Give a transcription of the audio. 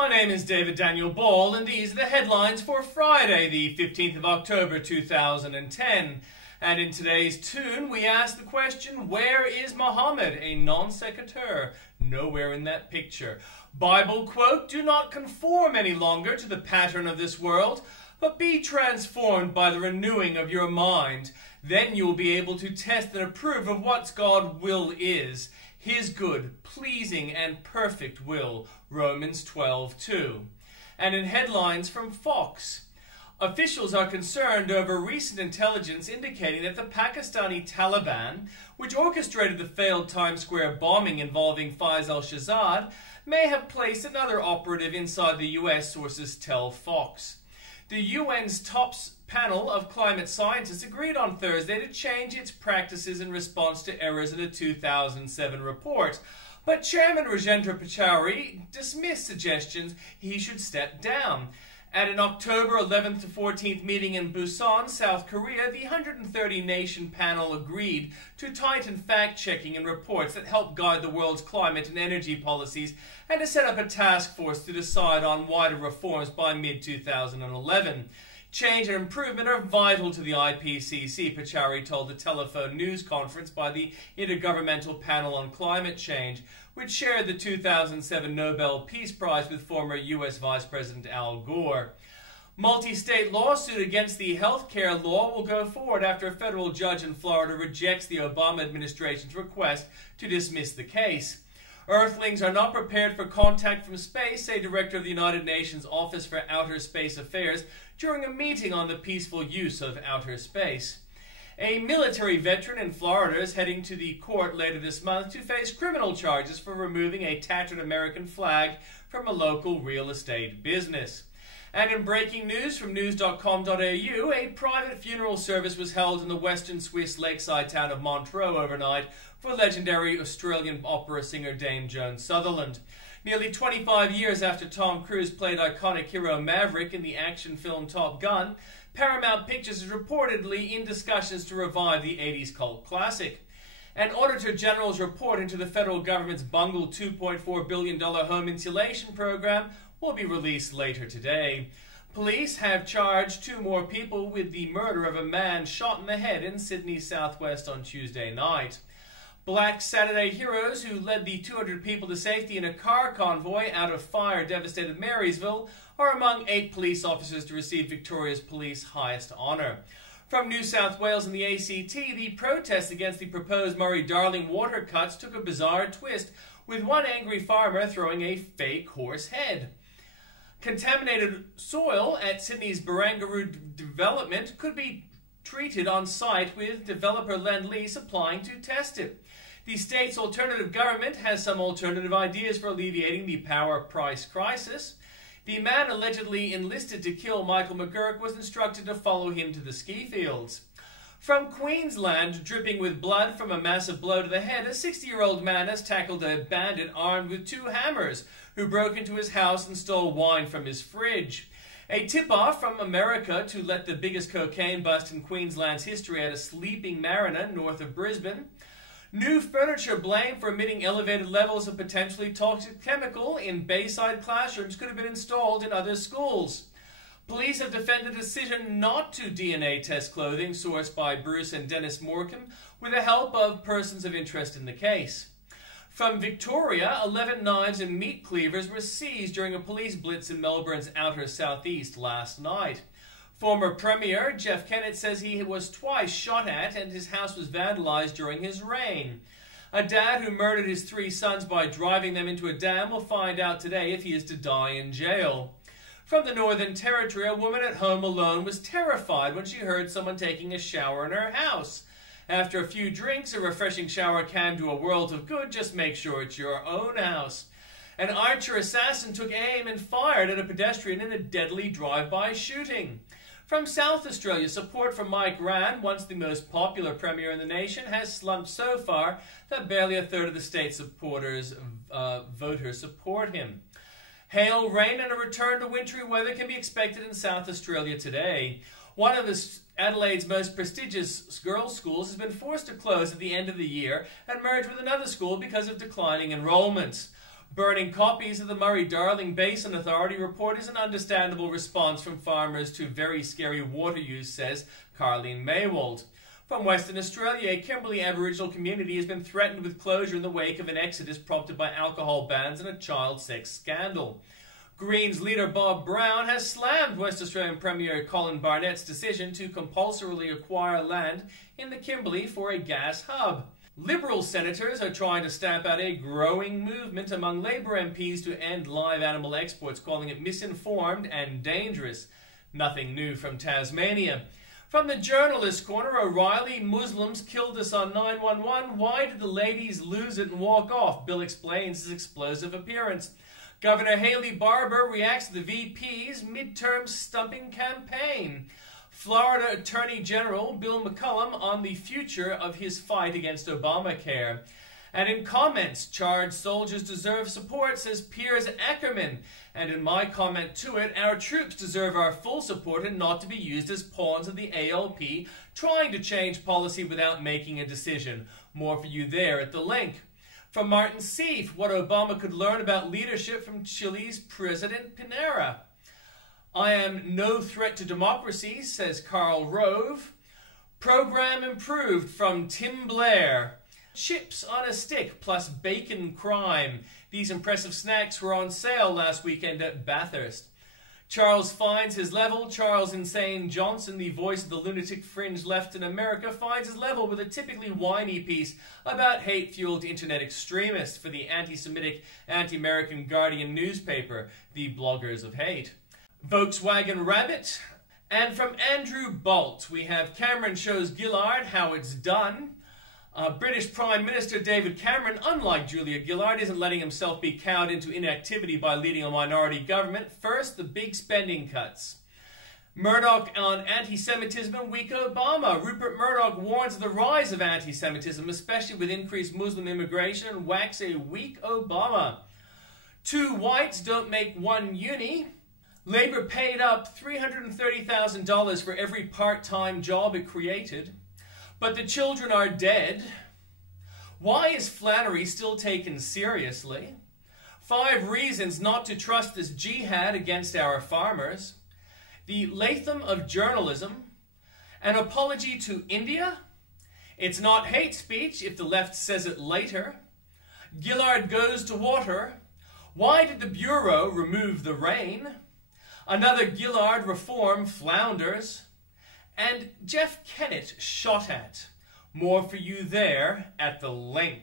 My name is David Daniel Ball, and these are the headlines for Friday, the 15th of October, 2010. And in today's tune, we ask the question, where is Muhammad? A non sequitur. Nowhere in that picture. Bible quote, do not conform any longer to the pattern of this world, but be transformed by the renewing of your mind. Then you will be able to test and approve of what God's will is, his good, pleasing, and perfect will. Romans 12:2. And in headlines from Fox, officials are concerned over recent intelligence indicating that the Pakistani Taliban, which orchestrated the failed Times Square bombing involving Faiz al-Shahzad, may have placed another operative inside the US, sources tell Fox. The UN's top panel of climate scientists agreed on Thursday to change its practices in response to errors in a 2007 report. But Chairman Rajendra Pachauri dismissed suggestions he should step down. At an October 11th to 14th meeting in Busan, South Korea, the 130-nation panel agreed to tighten fact-checking in reports that help guide the world's climate and energy policies and to set up a task force to decide on wider reforms by mid-2011. Change and improvement are vital to the IPCC, Pachauri told the telephone news conference by the Intergovernmental Panel on Climate Change, which shared the 2007 Nobel Peace Prize with former U.S. Vice President Al Gore. Multi-state lawsuit against the health care law will go forward after a federal judge in Florida rejects the Obama administration's request to dismiss the case. Earthlings are not prepared for contact from space, say Director of the United Nations Office for Outer Space Affairs during a meeting on the peaceful use of outer space. A military veteran in Florida is heading to the court later this month to face criminal charges for removing a tattered American flag from a local real estate business. And in breaking news from news.com.au, a private funeral service was held in the western Swiss lakeside town of Montreux overnight for legendary Australian opera singer Dame Joan Sutherland. Nearly 25 years after Tom Cruise played iconic hero Maverick in the action film Top Gun, Paramount Pictures is reportedly in discussions to revive the 80s cult classic. An Auditor General's report into the federal government's bungled $2.4 billion home insulation program will be released later today. Police have charged 2 more people with the murder of a man shot in the head in Sydney's southwest on Tuesday night. Black Saturday heroes who led the 200 people to safety in a car convoy out of fire-devastated Marysville are among 8 police officers to receive Victoria's police highest honour. From New South Wales and the ACT, the protests against the proposed Murray-Darling water cuts took a bizarre twist, with one angry farmer throwing a fake horse head. Contaminated soil at Sydney's Barangaroo development could be treated on site, with developer Lend-Lease applying to test it. The state's alternative government has some alternative ideas for alleviating the power price crisis. The man allegedly enlisted to kill Michael McGurk was instructed to follow him to the ski fields. From Queensland, dripping with blood from a massive blow to the head, a 60-year-old man has tackled a bandit armed with 2 hammers who broke into his house and stole wine from his fridge. A tip-off from America to let the biggest cocaine bust in Queensland's history at a sleeping marina north of Brisbane. New furniture blamed for emitting elevated levels of potentially toxic chemical in Bayside classrooms could have been installed in other schools. Police have defended the decision not to DNA test clothing sourced by Bruce and Dennis Morecambe with the help of persons of interest in the case. From Victoria, 11 knives and meat cleavers were seized during a police blitz in Melbourne's outer southeast last night. Former Premier Jeff Kennett says he was twice shot at and his house was vandalized during his reign. A dad who murdered his 3 sons by driving them into a dam will find out today if he is to die in jail. From the Northern Territory, a woman at home alone was terrified when she heard someone taking a shower in her house. After a few drinks, a refreshing shower can do a world of good. Just make sure it's your own house. An archer assassin took aim and fired at a pedestrian in a deadly drive-by shooting. From South Australia, support for Mike Rann, once the most popular premier in the nation, has slumped so far that barely a third of the state's voters support him. Hail, rain, and a return to wintry weather can be expected in South Australia today. One of Adelaide's most prestigious girls' schools has been forced to close at the end of the year and merge with another school because of declining enrollments. Burning copies of the Murray-Darling Basin Authority report is an understandable response from farmers to very scary water use, says Carleen Maywald. From Western Australia, a Kimberley Aboriginal community has been threatened with closure in the wake of an exodus prompted by alcohol bans and a child sex scandal. Greens leader Bob Brown has slammed West Australian Premier Colin Barnett's decision to compulsorily acquire land in the Kimberley for a gas hub. Liberal senators are trying to stamp out a growing movement among Labor MPs to end live animal exports, calling it misinformed and dangerous. Nothing new from Tasmania. From the Journalist Corner, O'Reilly, Muslims killed us on 911. Why did the ladies lose it and walk off? Bill explains his explosive appearance. Governor Haley Barbour reacts to the VP's midterm stumping campaign. Florida Attorney General Bill McCollum on the future of his fight against Obamacare. And in comments, charged soldiers deserve support, says Piers Ackerman. And in my comment to it, our troops deserve our full support and not to be used as pawns of the ALP trying to change policy without making a decision. More for you there at the link. From Martin Seif, what Obama could learn about leadership from Chile's President Piñera. I am no threat to democracy, says Karl Rove. Program improved from Tim Blair. Chips on a stick plus bacon crime. These impressive snacks were on sale last weekend at Bathurst. Charles finds his level. Charles Insane Johnson, the voice of the lunatic fringe left in America, finds his level with a typically whiny piece about hate-fueled internet extremists for the anti-Semitic, anti-American Guardian newspaper, the Bloggers of Hate. Volkswagen Rabbit. And from Andrew Bolt, we have Cameron shows Gillard how it's done. British Prime Minister David Cameron, unlike Julia Gillard, isn't letting himself be cowed into inactivity by leading a minority government. First, the big spending cuts. Murdoch on anti-Semitism and weak Obama. Rupert Murdoch warns of the rise of anti-Semitism, especially with increased Muslim immigration, and whacks a weak Obama. Two whites don't make one uni. Labour paid up $330,000 for every part-time job it created. But the children are dead. Why is Flannery still taken seriously? 5 reasons not to trust this jihad against our farmers. The Latham of journalism. An apology to India. It's not hate speech if the left says it later. Gillard goes to water. Why did the Bureau remove the rain? Another Gillard reform flounders. And Jeff Kennett shot at. More for you there at the link.